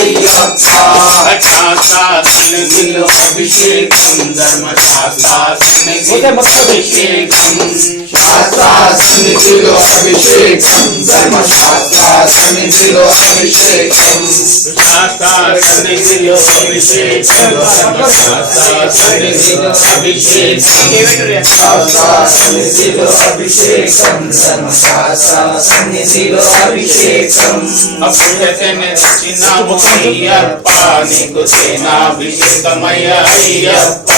అయ్యప్ప శాస్త్ర సన్నిధిలో అభిషేకం ధర్మశాస్త్ర సన్నిధిలో అభిషేకం శాస్త్ర సన్నిధిలో అభిషేకం ధర్మశాస్త్ర సన్నిధిలో అభిషేకం శాస్త్ర సన్నిధిలో అభిషేకం ధర్మశాస్త్ర సన్నిధిలో అభిషేకం శాస్త్ర సన్నిధిలో అభిషేకం ధర్మశాస్త్ర సన్నిధిలో అభిషేకం అప్పుడతనే తెచ్చినాము అయ్యప్ప నీకు సేనాభిషేకమయ్య అయ్యప్ప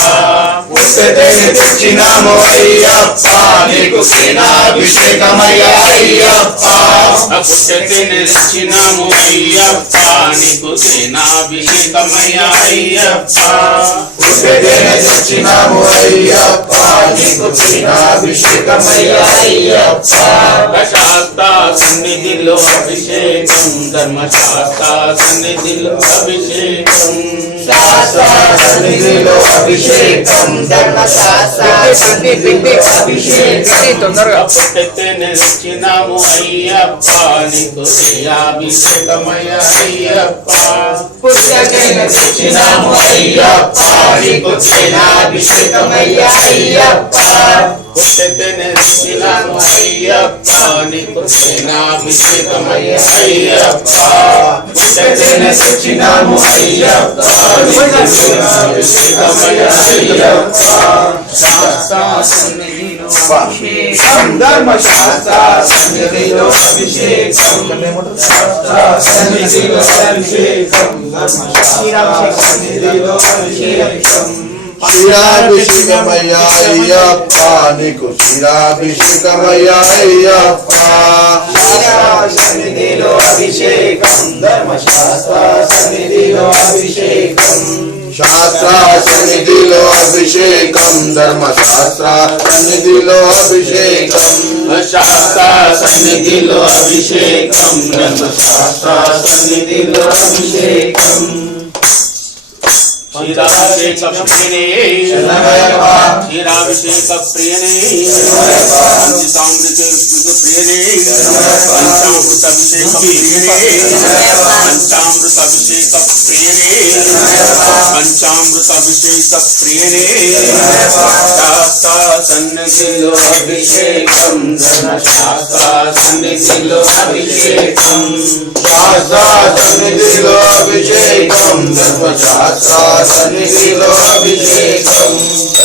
అప్పుడతనే తెచ్చినాము అయ్యప్ప నీకు సేనాభిషేకమయ్య అయ్యప్ప అప్పుడతనే తెచ్చినాము అయ్యప్ప నీకు సేనాభిషేకమయ్య అయ్యప్ప అప్పుడతనే తెచ్చినాము అయ్యప్ప నీకు సేనాభిషేకమయ్య అయ్యప్ప శాస్త్ర సన్నిధిలో అభిషేకం ధర్మశాస్త్ర సన్నిధిలో అభిషేకం శాస్త్ర సన్నిధిలో అభిషేకం ధర్మశాస్త్ర సన్నిధిలో అభిషేకం తొందరగా పుట్టెత్తెనే తెచ్చినాము అయ్యప్ప నీకు అభిషేకమయ్య అయ్యప్ప పుట్టెత్తెనే తెచ్చినాము అయ్యప్ప నీకు అభిషేకమయ్య అయ్యప్ప పుట్టెత్తెనే తెచ్చినాము అయ్యప్ప నీకు అభిషేకమయ్య అయ్యప్ప పుట్టెత్తెనే తెచ్చినాము అయ్యప్ప అభిషేకమయ్య అయ్యప్ప శాస్త్ర సన్నిధిలో అభిషేకం ధర్మశాస్త్ర సన్నిధిలో అభిషేకం శాస్త్ర సన్నిధిలో అభిషేకం ధర్మశాస్త్ర సన్నిధిలో అభిషేకం క్షీరాభిషేకమయ్య అయ్యప్ప నీకు క్షీరాభిషేకమయ్య అయ్యప్ప సన్నిధిలో అభిషేకం ధర్మశాస్త్ర సన్నిధిలో అభిషేకం శాస్త్ర సన్నిధిలో అభిషేకం ధర్మశాస్త్ర సన్నిధిలో అభిషేకం శాస్త్ర సన్నిధిలో అభిషేకం ధర్మశాస్త్ర సన్నిధిలో అభిషేకం క్షీరాభిషేక ప్రియనే క్షీరాభిషేక ప్రియనే పంచామృత ప్రియనే పంచామృత అభిషేక ప్రియనే పంచామృత అభిషేక ప్రియనే పంచామృత అభిషేక ప్రియనే శాస్త్ర సన్నిధిలో అభిషేకం ధర్మశాస్త్ర సన్నిధిలో అభిషేకం శాస్త్ర సన్నిధిలో అభిషేకం ధర్మశాస్త్ర సన్నిధిలో అభిషేకం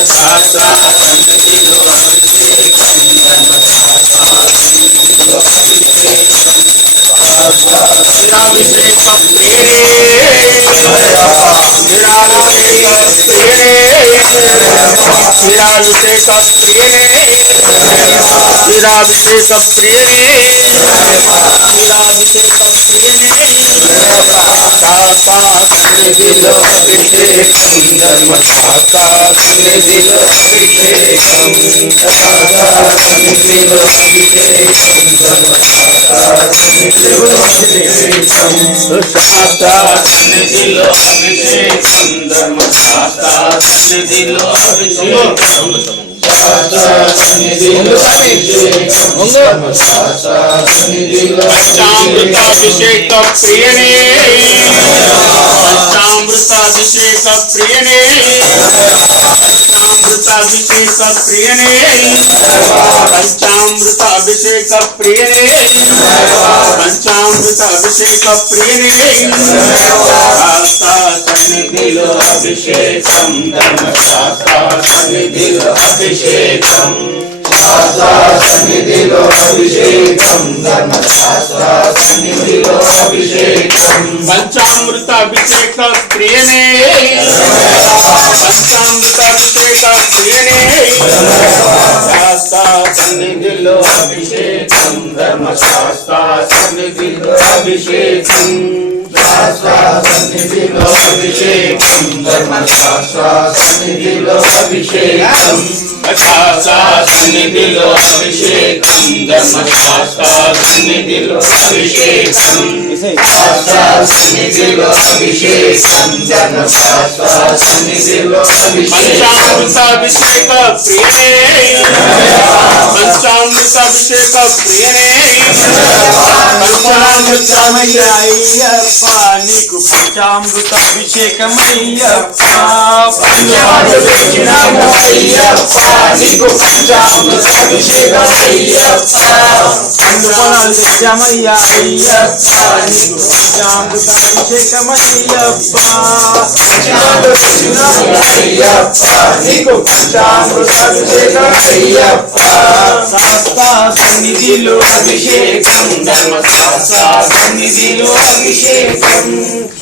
శాస్త్ర సన్నిధిలో అభిషేకం ధర్మశాస్త్ర సన్నిధిలో అభిషేకం క్షీరాభిషేక ప్రియనే క్షీరాభిషేక ప్రియనే క్షీరాభిషేక ప్రియనే క్షీరాభిషేక ప్రియనే క్షీరాభిషేక ప్రియనే శాస్త్ర సన్నిధిలో అభిషేకం ధర్మశాస్త్ర సన్నిధిలో అభిషేకం శాస్త్ర సన్నిధిలో అభిషేకం ధర్మశాస్త్ర సన్నిధిలో అభిషేకం శాస్త్ర సన్నిధిలో అభిషేకం ధర్మశాస్త్ర సన్నిధిలో అభిషేకం పంచామృతాభిషేక ప్రియనే పంచామృతాభిషేక ప్రియనే పంచామృతాభిషేక ప్రియనే పంచామృత అభిషేక ప్రియనే పంచామృత అభిషేక ప్రియనే శాస్త్ర సన్నిధిలో అభిషేకం ధర్మశాస్త్ర సన్నిధిలో అభిషేకం శాస్త్ర సన్నిధిలో అభిషేకం ధర్మశాస్త్ర సన్నిధిలో అభిషేకం పంచామృత అభిషేక ప్రియనే పంచామృత అభిషేక ప్రియనే శాస్త్ర సన్నిధిలో అభిషేకం ధర్మశాస్త్ర సన్నిధిలో అభిషేకం శాస్త్ర సన్నిధిలో అభిషేకం ధర్మశాస్త్ర సన్నిధిలో అభిషేకం శాస్త్ర సన్నిధిలో అభిషేకం ధర్మశాస్త్ర సన్నిధిలో అభిషేకం శాస్త్ర సన్నిధిలో అభిషేకం ధర్మశాస్త్ర సన్నిధిలో అభిషేకం పంచామృతాభిషేక ప్రియనే పంచామృతాభిషేక ప్రియనే పంచామృతమయ్యప్ప నీకు పంచామృతాభిషేకమయ్యప్ప అయ్యప్ప నీకు పంచామృతాభిషేకమయ్యప్ప పొలాలు తెచ్చామయ్యా అయ్యప్ప నీకు పంచామృతాభిషేకమయ్యప్ప అయ్యప్ప నీకు పంచామృతాభిషేకమయ్యప్ప శాస్త్ర సన్నిధిలో అభిషేకం ధర్మశాస్త్ర సన్నిధిలో అభిషేకం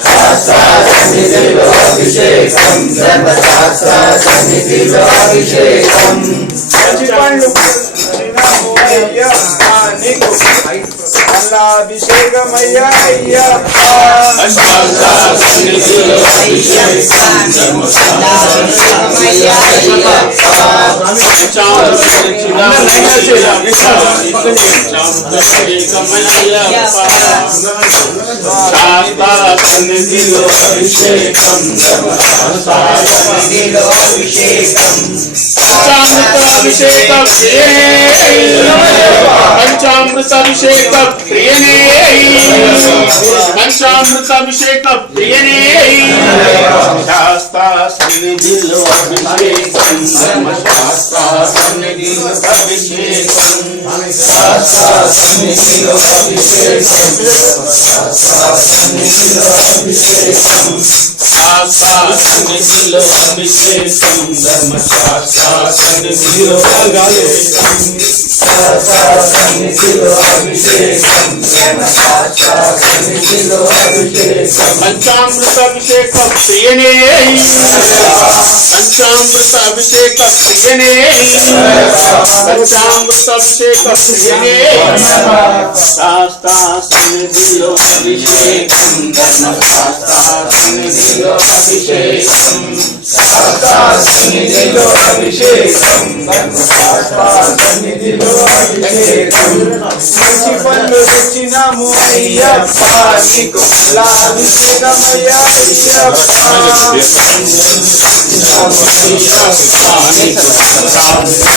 శాస్త్ర సన్నిధిలో అభిషేకం ధర్మశాస్త్ర సన్నిధిలో అభిషేకం పండ్లు అయ్యప్ప నీకు అభిషేకమయ్యా అయ్యప్ప శాస్త్ర సన్నిధిలో అభిషేకం సన్నిధిలో అభిషేకం పంచామృతాభిషేక పంచామృతాభిషేక ప్రియనే పంచామృతాభిషేక ప్రియనే శాస్త్ర సన్నిధిలో అభిషేకం ధర్మశాస్త్ర సన్నిధిలో అభిషేకం శాస్త్ర సన్నిధిలో అభిషేకం శాస్త్ర సన్నిధిలో అభిషేకం శాస్త్ర సన్నిధిలో అభిషేకం ధర్మశాస్త్ర సన్నిధిలో అభిషేకం సన్నిధిలో అభిషేకం ధర్మశాస్త్ర సన్నిధిలో అభిషేకం పంచామృతాభిషేక ప్రియనే పంచామృతాభిషేక ప్రియనే పంచామృతాభిషేక ప్రియనే శాస్త్ర సన్నిధిలో అభిషేకం ధర్మశాస్త్ర సన్నిధిలో అభిషేకం శాస్త్ర సన్నిధిలో అభిషేకం ధర్మశాస్త్ర సన్నిధిలో అభిషేకం మంచి పనులు తెచ్చినాము అయ్యప్ప నీకు అభిషేకమయ్యా అయ్యప్ప